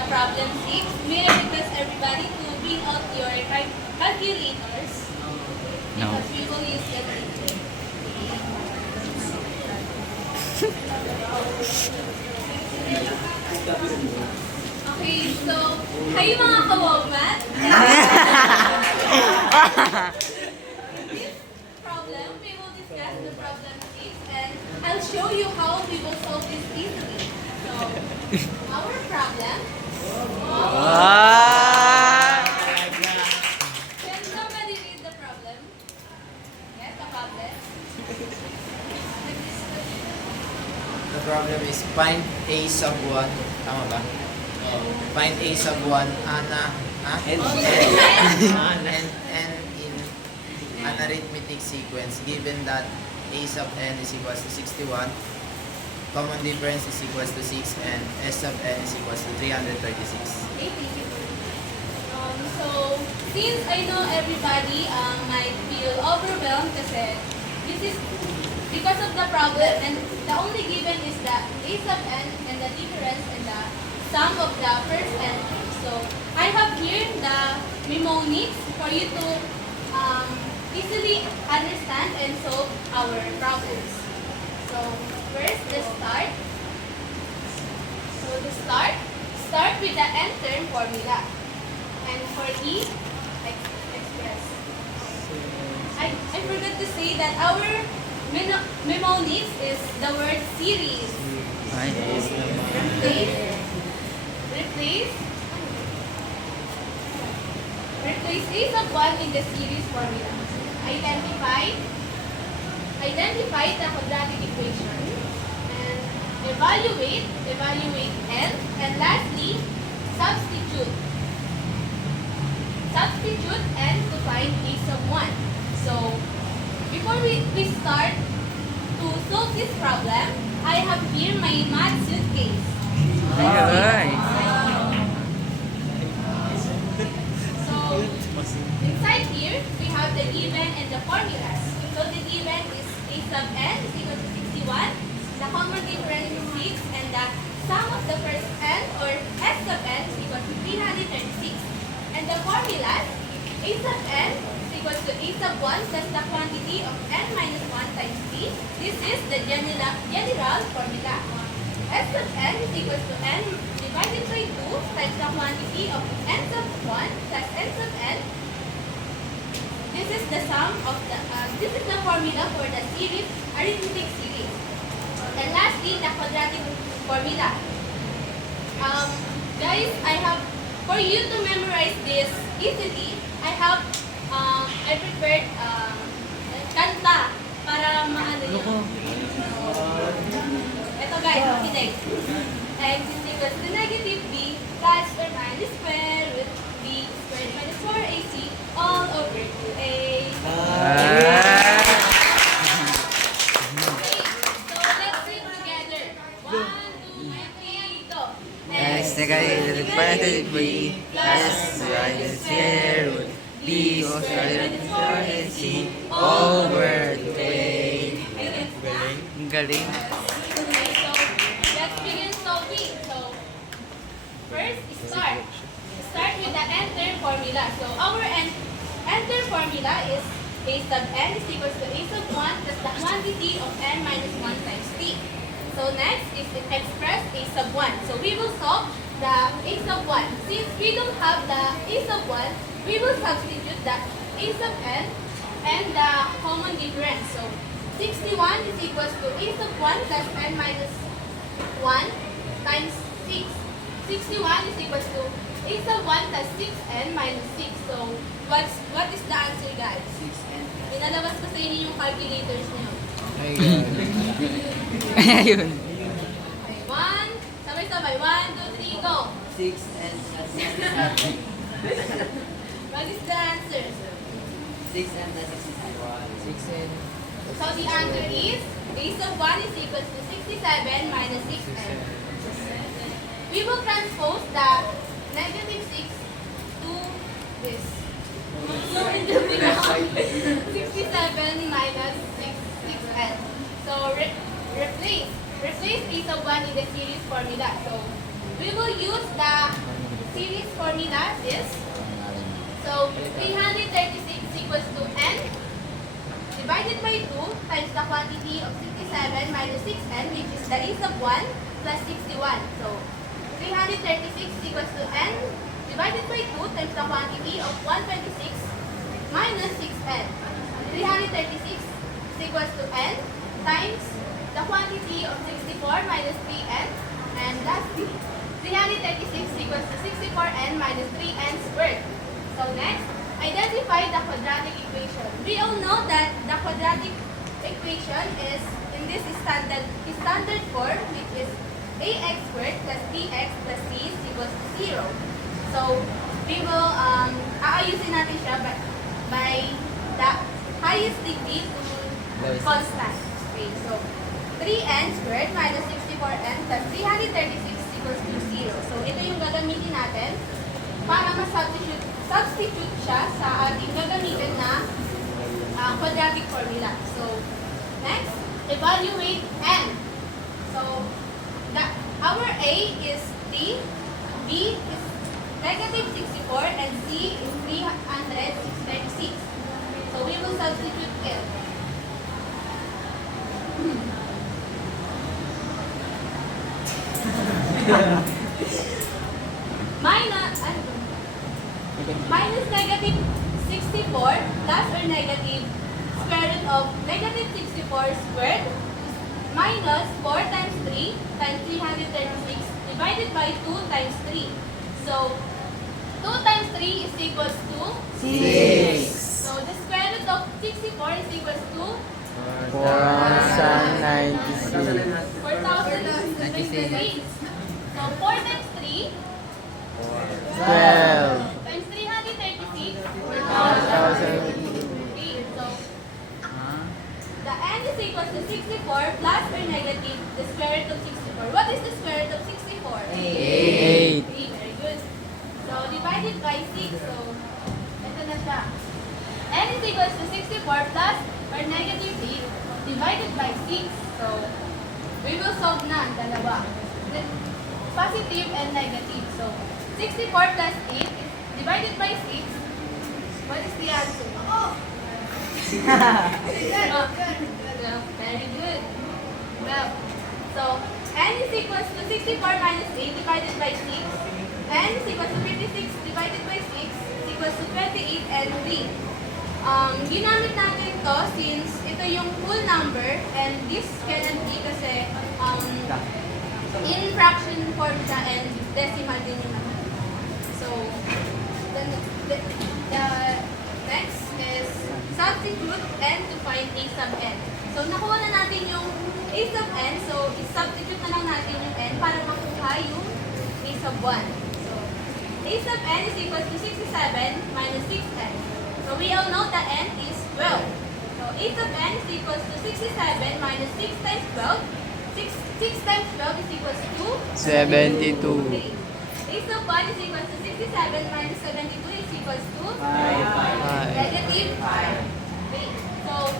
the problem 6. May I request everybody to bring out your calculators? No. Because we will use them later. Okay, so, kayo mga kawagmat, this problem, we will discuss the problem 6 and I'll show you how we will solve this easily. So, our problem, can somebody read the problem? Yes, the problem. The problem is find a sub 1. Tama ba? Find a sub 1 and in an arithmetic sequence given that a sub n is equals to 61, common difference is equals to 6, and s sub n is equals to 336. Okay, thank you. So, since I know everybody might feel overwhelmed kasi this is because of the problem and the only given is the a sub n and the difference and the sum of the first n. So, I have here the mnemonics for you to easily understand and solve our problems. So, first, let's start. So, to start with the n term formula. And for E, express. I forgot to say that our mnemonics is the word series. Replace a sub 1 in the series formula. Identify the quadratic equation and evaluate n, and lastly substitute n to find a sub 1. So before we start to solve this problem, I have here my math suitcase. So inside here we have the given and the formulas. So the given is a sub n is equal to 61, the common difference is 6, and the sum of the first n or s sub n is equal to 336. And the formulas, a sub n is equal to a sub 1 plus the quantity of n minus 1 times t. This is the general formula. S sub n is equal to n divided by 2 times the quantity of n sub 1 plus n sub n. This is the sum of the this is the formula for the series arithmetic series. And lastly, the quadratic formula. Guys, I have for you to memorize this easily. I prepared kanta para maano nyo. Ito guys, makinig. X is equal to negative b plus or minus square root b squared minus 4ac all over 2a. Okay, so let's sing together. 1, 2, 3, go. X negative quadratic b plus minus square root b squared minus 4ac over 2a. Ang galing. Okay, so let's begin solving. So first, start with the n term formula. So our n term formula is a sub n is equals to a sub 1 plus the quantity of n minus 1 times t. So next is to express a sub 1. So we will solve the a sub 1. Since we don't have the a sub 1, we will substitute the a sub n and the common difference. So 61 is equals to a sub 1 plus n minus 1 times 6. 61 is equals to a sub 1 plus 6n minus 6. So, what is the answer, guys? 6n. Pinalabas ko sa inyo yung calculators niyo. Ayun. Okay, 1, sabay-sabay. 1, 2, 3, go! 6n plus 67. What is the answer? 6n plus 67. 6n. So, the answer is a sub 1 is equals to 67 minus 6n. We will transpose the negative 6 to this. So, it will become 67 minus 6n. So, replace a sub 1 in the series formula. So, we will use the series formula is, so 336 equals to n divided by 2 times the quantity of 67 minus 6n, which is the a sub 1 plus 61. So 336 equals to n divided by 2 times the quantity of 126 minus 6n. 336 is equals to n times the quantity of 64 minus 3n, and lastly 336 equals to 64n minus 3n squared. So next, identify the quadratic equation. We all know that the quadratic equation is in this standard form, which is ax squared plus bx plus c is equals to 0. So we will aayusin natin siya by the highest degree to constant. Okay, so 3n squared minus 64n plus 336 equals to 0. So ito yung gagamitin natin para ma-substitute siya sa ating gagamitin na quadratic formula. So next, evaluate n. So our a is 3, b is negative 64, and c is 336. So we will substitute it. Minus negative 64 plus or negative square root of negative 64 squared minus 4 times 3 times 336 divided by 2 times 3. So 2 times 3 is equals to 6. So the square root of 64 is equals to 496. 4,096. So 4 times 3 12. times 336. 4,000. So the n is equals to 64 plus or negative the square root of 64. What is the square root of 64? 8. Very good. So divided by 6. So ito na siya. N is equals to 64 plus or negative 8 divided by 6. So we will solve na ang dalawa. Positive and negative. So 64 plus 8 divided by 6. What is the answer? Oh! Very good. Well, so n is equals to 64 minus 8 divided by 6. N is equals to 56 divided by 6 is equals to 28 and 3. Ginamit natin ito since ito yung full number and this cannot be kasi in fraction form siya and decimal din yung naman. So, the next is substitute n to find a sub n. So, nakuha na natin yung a sub n. So, i-substitute na lang natin yung n para makuha yung a sub 1. So, a sub n is equals to 67 minus 6n. So, we all know that n is 12. So, a sub n is equals to 67 minus 6 times 12. 6 times 12 is equals to 72. Okay. A sub 1 is equals to 67 minus 72 is equals to 5. negative 5. Okay. So,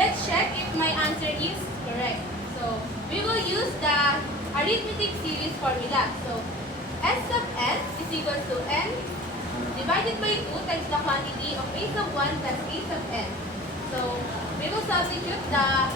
let's check if my answer is correct. So, we will use the arithmetic series formula. So, S sub n is equals to n divided by 2 times the quantity of a sub 1 plus a sub n. So, we will substitute the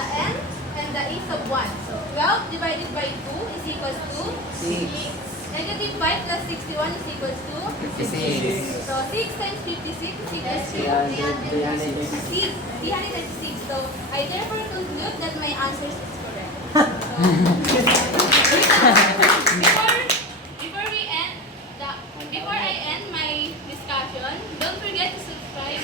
n and the a sub 1. So, 12 divided by 2 is equals to 6. Negative 5 plus 61 is equals to 56. So, 6 times 56 is equals to 336. So, I therefore conclude that my answer is correct. Before I end my discussion, don't forget to subscribe.